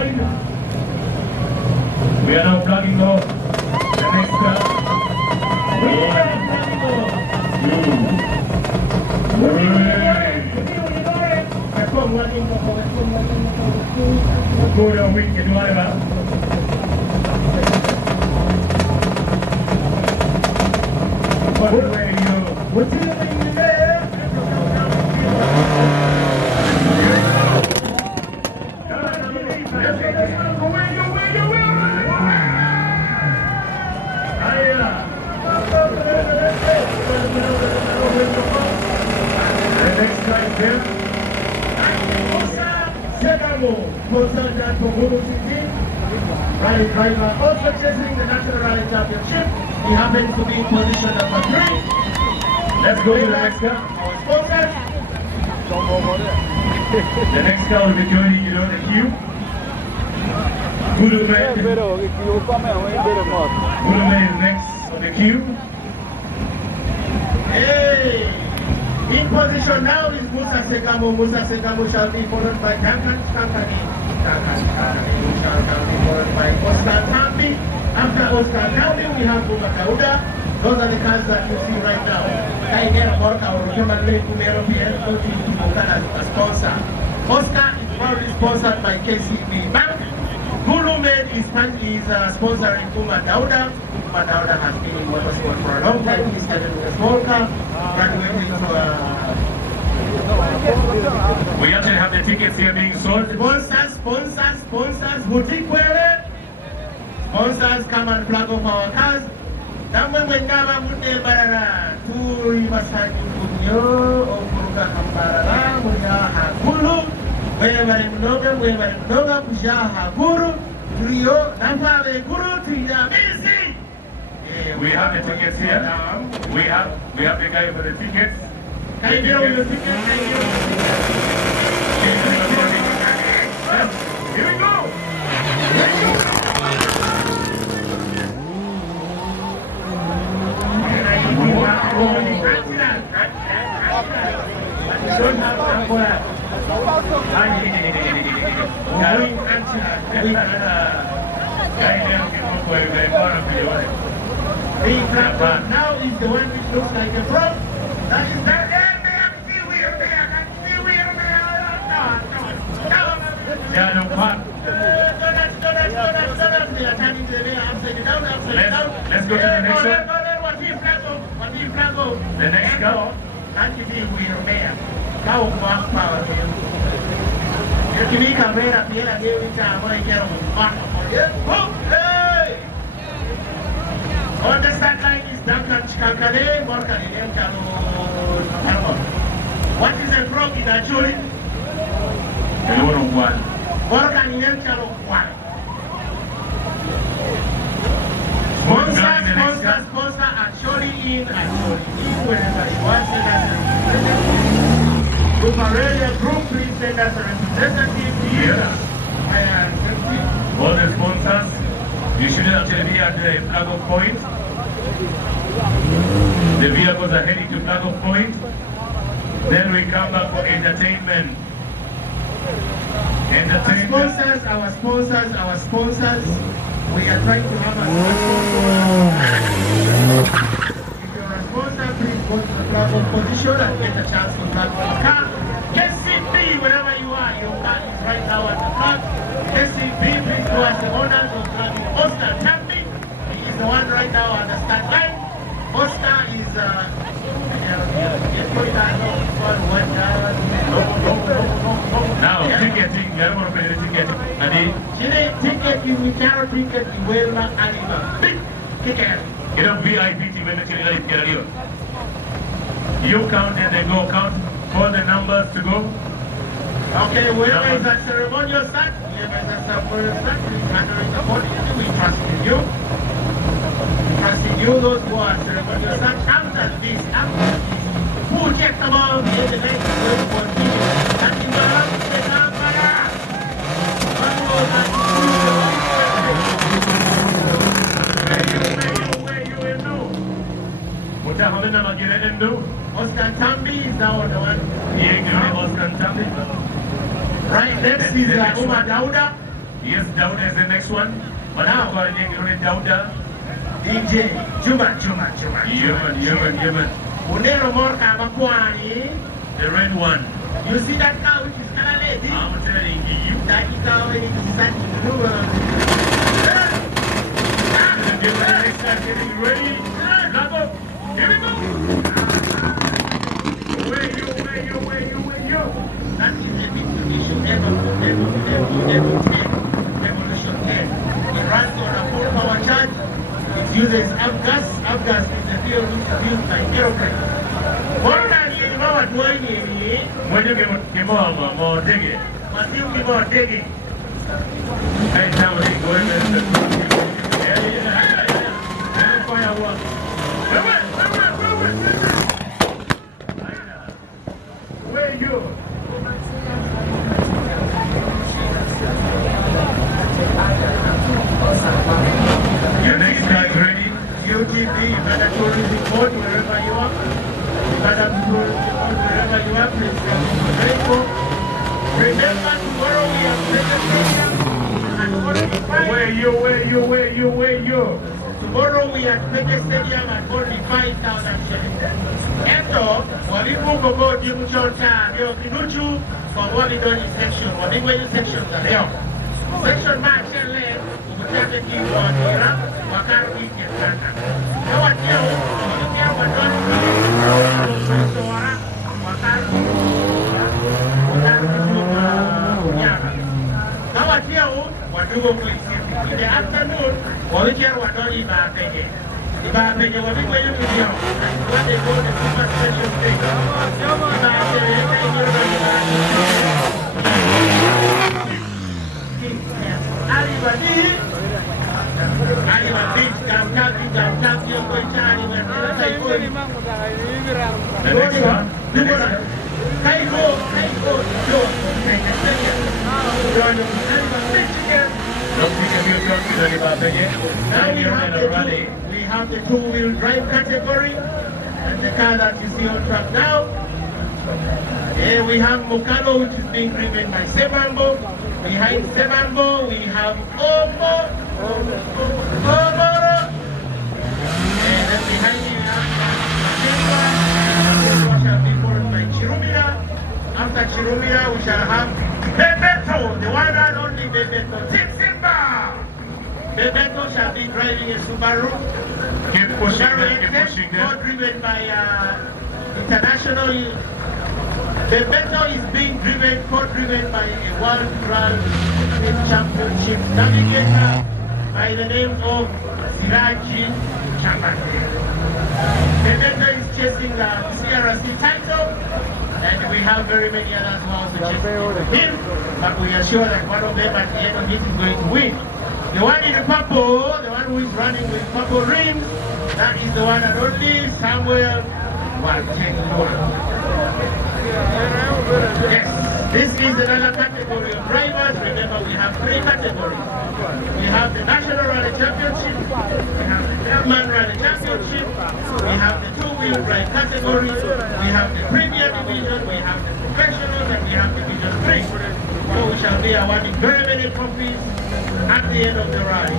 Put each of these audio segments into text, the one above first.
5. We are now plugging off the next car. We are plugging off. 2. Go down, we can do whatever. What's in there? The next guy here. Consultant for Gulu team. Rally driver also chasing the National Rally Championship. He happens to be in position number 3. Let's go to the next car. Our sponsors. The next car will be joining you on the queue. Gulu man. Gulu man is next on the queue. Hey! In position now is Musa Segamo. Musa Segamo shall be followed by Duncan Chankani. Duncan Chankani shall be followed by Oscar Tambi. After Oscar Tambi, we have Buma Kauda. Those are the cars that you see right now. I get a work out of human being to Mero PL as a sponsor. Oscar is proudly sponsored by KCB Bank. Gulu Med is sponsoring Uma Dauda. Uma Dauda has been in motorsport for a long time. He started with a small car, graduated to We actually have the tickets here being sold. Sponsors, boutique wear. Sponsors come and plug off our cars. Namwe mwendaba mute barara turi masanyu kunyo okuruka kambarara mujaha Gulu webari mnoga kujaha Gulu trio nafabe Gulu trinamizi. We have the tickets here. We have the guy for the tickets. Can you get your tickets? Here we go. Now is the one which looks like a frog. That is that. Let's go to the next one. The next go. On the start line is Duncan Chikankale, What is a frog in Acholi? Sponsor Acholi in Acholi. Wherever he wants it. Ruparelia Group, please send us a representative here. All the sponsors, you should actually be at the flag-off point. The vehicles are heading to flag-off point. Then we come back for entertainment. Our sponsors. We are trying to have a sponsor. If you're a sponsor, please go to the flag-off position and get a chance to flag on the car. KCB, wherever you are, your car is right now at the flag. KCB, please go as the owners of Oscar Tambi. He is the one right now on the start line. Oscar is now ticketing. I don't want to play the ticketing. Ticket, you can't ticket. You will not animal. Big ticket. You know VIP team when the children get here. You count and they go count all the numbers to go. Okay, whoever is at ceremonial start, whoever is at ceremonial start, please handle the body. We trust in you. Trusting you, those who are ceremonial start. After this, who check them out? The next will continue. And in the house, the camera. Where you will know. What happened to get do? Oscar Tambi is now the one. Oscar Tambi. Right next is Uma Dauda. Yes, Dauda is the next one. But now, Dauda. DJ Juma. Yemen. Unero Morka Makwani. The red one. You see that cow which is kind of lazy? I'm telling you. That cow when it is starting to do Next time, getting ready. Labo, here we go. Where you? That is a big issue never take. Revolution came. It runs on a full power charge. It uses Afgas. Afgas is a fuel which is used by aeroplanes. More than you know what doing here. When you get more digging. But you keep on digging. Hey, somebody go in there. Firework. Where you? Your next guy's ready. UTV, mandatory report wherever you are. Mandatory report wherever you are. Please come to the rainbow. Remember tomorrow we have Stadium at 45. Where you? Tomorrow we are Stadium at 45,000 shillings. Esto, walifungo go jimu chota, leo kinuchu, kwa wabidoni section, wabingwenyu section za leo. Section march Mutake kiwa nira, wakaru hiki sana. Hawa tiyo, walikia wadoni kumisora, wakaru kunyama. Hawa tiyo, wadugo kuisipi. In the afternoon, walikia wadoni ibaapege. Ibaapege, wabingwenyu video. When they go to super special thing. The next one. We have the two-wheel drive category and the car that you see on track now. Here we have Mokano, which is being driven by Sebambo. Behind Sebambo, we have Omo. And then behind me, we have shall be followed by Chirumira. After Chirumira, we shall have Bebeto, the one and only Bebeto. Simba! Bebeto shall be driving a Subaru. Keep pushing them. Driven by international. Bebeto is being co-driven by a World Rally Championship navigator by the name of Siraji Chambate. Bebeto is chasing the CRC title, and we have very many others who are also chasing him, but we are sure that one of them at the end of it is going to win. The one in the purple, the one who is running with purple rims, that is the one and only Samuel Watenwa. Yes, this is another category of drivers. Remember, we have three categories. We have the National Rally Championship, we have the German Rally Championship, we have the two-wheel drive category, we have the Premier Division, we have the Professionals, and we have Division 3. So we shall be awarding very many trophies at the end of the rally.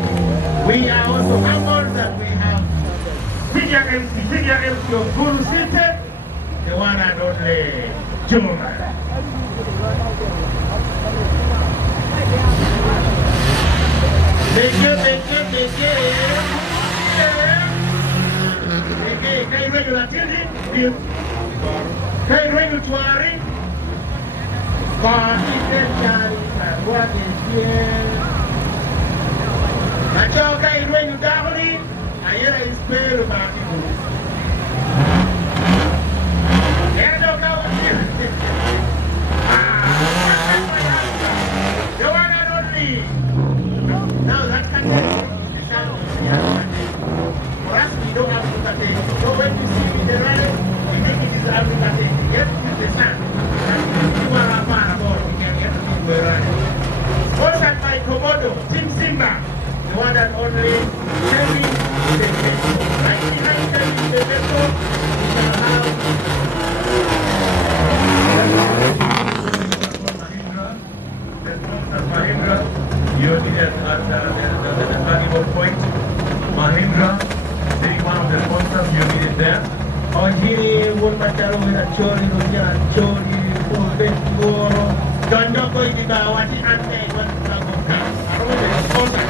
We are also humbled that we have senior MC of Gulu City, the one and only Juma. Kay regular tilting, kay regular tuari, confidential, what is here? Macho kay regular dahuli, ayera is pale about it. The one and only. Now that country is the sound of the other. For us, we don't have Africa. So when we see the rally, we think it is Africa. Yet it is the sun. And you are a far about, we can get to the rally. Sponsored by Komodo, Team Simba, the one and only Chevy Bebeto. Right behind Chevy Bebeto, we shall have You're at the flagging point. Mahindra, being one of the sponsors, you need it there. Oggi vuol mangiare un Acholi, lo chiama Acholi, un venturo. Dondo poi di Bawati ante quando la bocca. Allora le sponsor.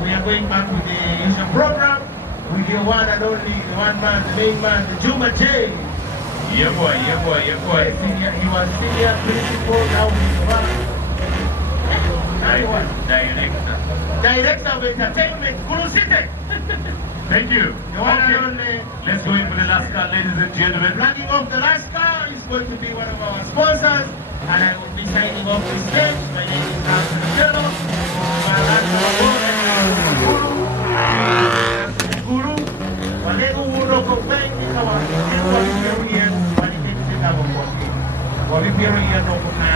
We are going back to the program with the one and only, the one man, the main man, the Juma J. Yeah boy, yeah boy, yeah boy. He was senior principal, now he's Director of Entertainment, Gulu City. Thank you. The one and only. Let's go in for the last car, ladies and gentlemen. Flagging off the last car is going to be one of our sponsors, and I will be signing off the stage. My name is Acholi. Gulu. Walego uno kompengi kawa. Kwa hivyo hiyo, walipita kwa kwa hivyo hiyo no kuna